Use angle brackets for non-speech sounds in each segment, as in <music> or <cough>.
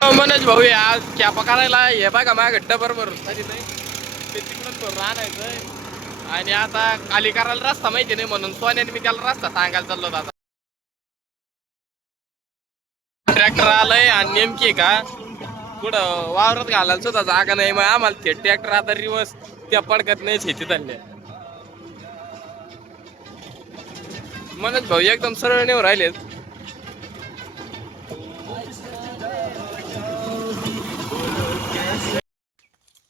मनोज भाऊ आहे आज कॅपा करायला हे बघा माझ्या घट्ट बरोबर तरी नाही. ते तिकडून भरून आणि आता खाली करायला रस्ता माहिती नाही म्हणून सोन्याने मी त्याला रस्ता सांगायला चाललो आता. ट्रॅक्टर आलंय आणि नेमकी का कुठं वावरात घालायला सुद्धा जागा नाही. मग आम्हाला ते ट्रॅक्टर आता रिवर्स त्या पडकत नाही शेतीत आणले मनोज भाऊ एकदम सरळ नेऊ राहिलेत.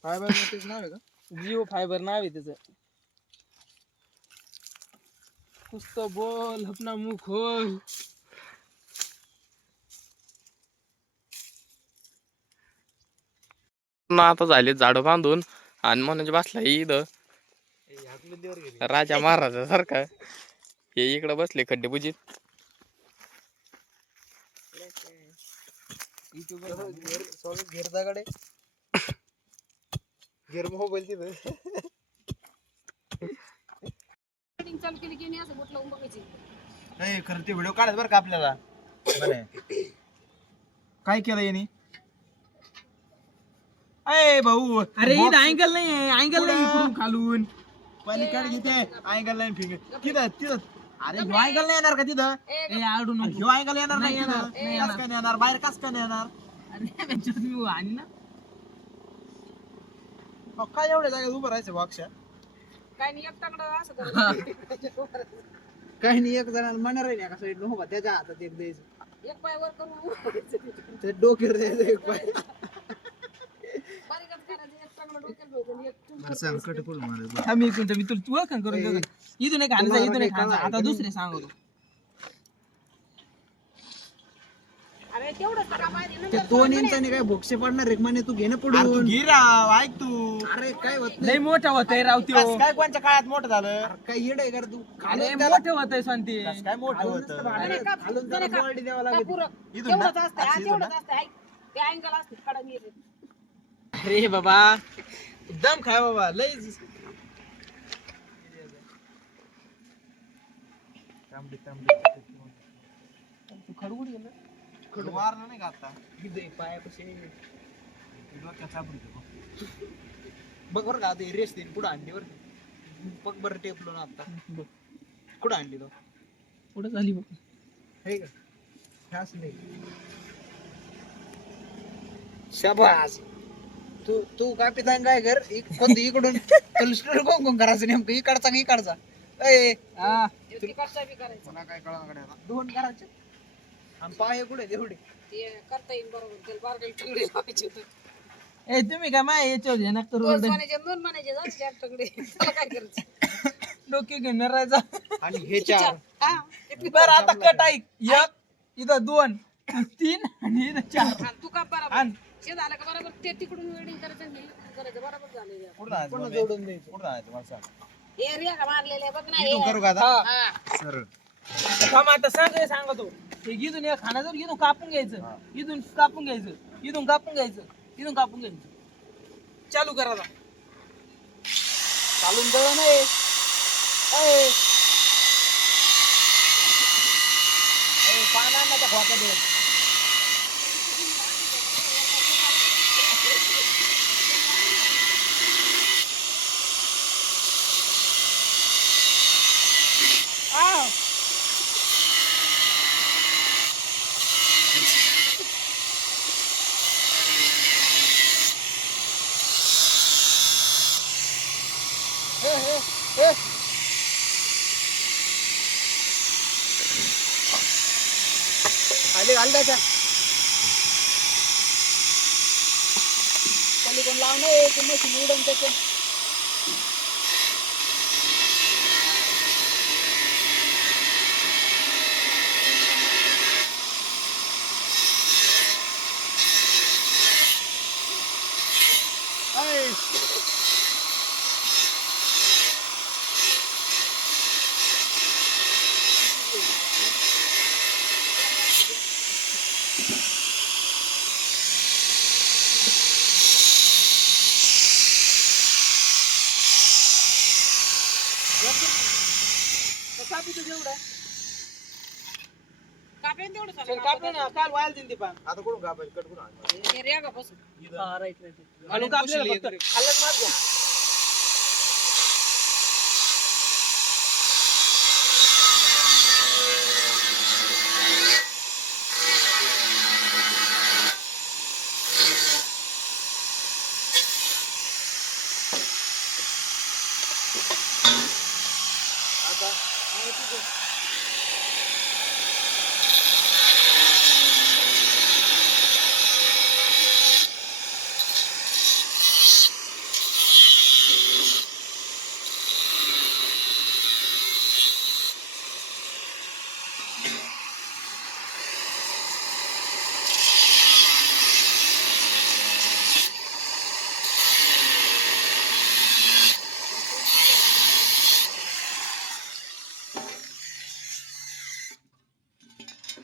फायबर तेच नाव आहे का? जिओ फायबर नाव आहे त्याचं. कुस्त बोल अपना मुंह खोल. ना आता झाले झाडं बांधून आणि मनोज बसला इथं. राजा महाराजा सारखा. हे इकडं बसले खड्डे बुजीत. घेर दागाडे घेर मोबाईल तिथं. सेटिंग चालू केली की नाही असं बोट लावून बघायची. नाही खरं ते व्हिडिओ काढायचं बरं का आपल्याला? बरं. काय केलं यांनी? अय भाऊ अरे इथं अँगल नाही अँगल नाही. इकडून खालून. पलीकडे तिथे अँगल लाईन फिंगर तिथं तिथं. अरे ह्यो अँगल नाही येणार का तिथं? ए आडू नको. ह्यो अँगल येणार नाही नाही येणार. नाही कस काय नाही येणार? बाहेर कस काय नाही येणार? अरे <laughs> त्याच्यात मी आणि ना. अहो, काय एवढ्या जागेत उभं राहायचं बॉक्स काय नाही एक तांगडं असं. काही नाही एक जणाला म्हणणार आहे ना हो त्याच्या हातात एक द्यायचं. एक पाय वर करून उभं राहायचं. तिथे. ते डोक्यावर द्यायचं एक पाय. बारीकच करायचं आणि एक चुंबक मी तुला ओळखण करून देतो. इथून एक हाणायचा इथून एक हाणायचा आता दुसरे सांगतो. अरे तेवढंच आहे. ते दोन इंचाने काय भोक्षे पडणार रे म्हणे तू घेणं पडून घे राव ऐक तू अरे काय होत नाही लय मोठा होतय राव त्यो कस काय कोणच्या काळात मोठं झालं काय येड आहे का रे तू अरे खालून त्याला- मोठं होतय शांती कस काय मोठं होतं अरे का- खालून त्याने त्याला का- body द्यावं का लागेल पुरं? इथून ना? तेवढंच असतं हा, अच्छा, इथून तेवढंच असतं ऐक. ते अँगल असते खडा येते अरे बाबा दम खाय बाबा लय तांबडी, तांबडी. खडगुड गेलं खडू मारलं नाही का आता? बघ. बघ बरं का आता रेस देईन. पुढं आणली बरं. बघ बरं टेपलो ना आता. कुठं आणली तो? पुढे झाली बघ. हे का ह्याच नाही शाबास. तू तू काय पिता काय कर? इक- कोणतं इकडून? तुला स्टोरी कोण कोण करायचं नेमकं? इकडचा का इकडचा? ए हा तिकडचा बी करायचं? पुन्हा काय कळा दोन करायचे. आणि पाय कुठे तेवढे ते करता येईल बरोबर त्याला बारकाई टंगडे लावायचे होते. ए तुम्ही काय माय याच्यावर ध्यानात करू दोन म्हणायचे दोन म्हणायचे जाऊ चार त्याला काय करायचं? डोके घेऊन राहायचा आणि हे चार. हा किती बरं आता कट ऐक. एक इथं दोन तीन आणि इथं चार. हा, तू का बरोबर? आण. हे झालं का बरोबर? ते तिकडून वेडिंग करायचं आणि हे करायचं. बरोबर झालं हे. कुठं जायचं जोडून द्यायचं? कुठं जायचं मला सांग. हे रे का मारलेले बघ ना इथून हे. करू का आता? हा. सरळ. थांब आता सांग हे सांगतो हे इथून एक खाण्याचं इथून कापून घ्यायचं इथून कापून घ्यायचं इथून कापून घ्यायचं इथून कापून घ्यायचं. चालू करा. चालून दळ नाही पाना ना त्या खोक्यात दे. खाली घाल त्याच्याखाली कोण लाव नाही ते मशीन उडून त्याच्या Hey! कापी तुझं एवढं काप कापेन तेवढं चल सांगा. कापलं ना काल वायल दिन ते पान. आता कुठून कापायचं? कट कुठून आणायचं? हे रेगा बसून. खाल्लंच मार घ्या.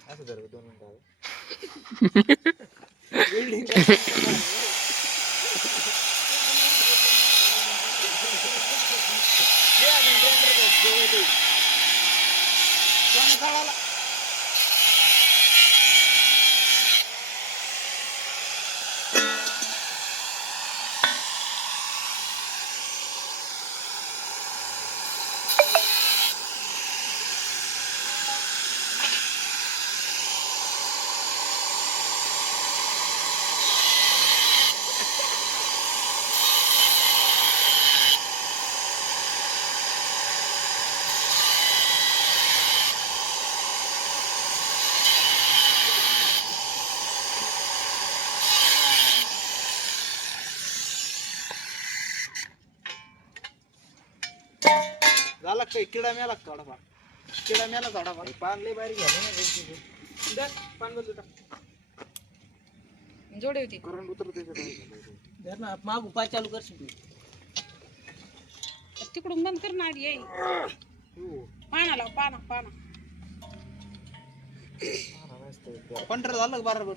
असं जर दोन मिनिटं <laughs> <laughs> झाला काही किडा मेला थोडाफार किडा मेला थोडाफार पान लय बारीक झालं ना पान बदलू टाक. जोडी होती करंट उतरते काय? ना मागू पाय चालू करशील तू तिकडून बंद कर ना आधी ये हो. पाना लाव पाना पाना. पंढरा झालं का बरोबर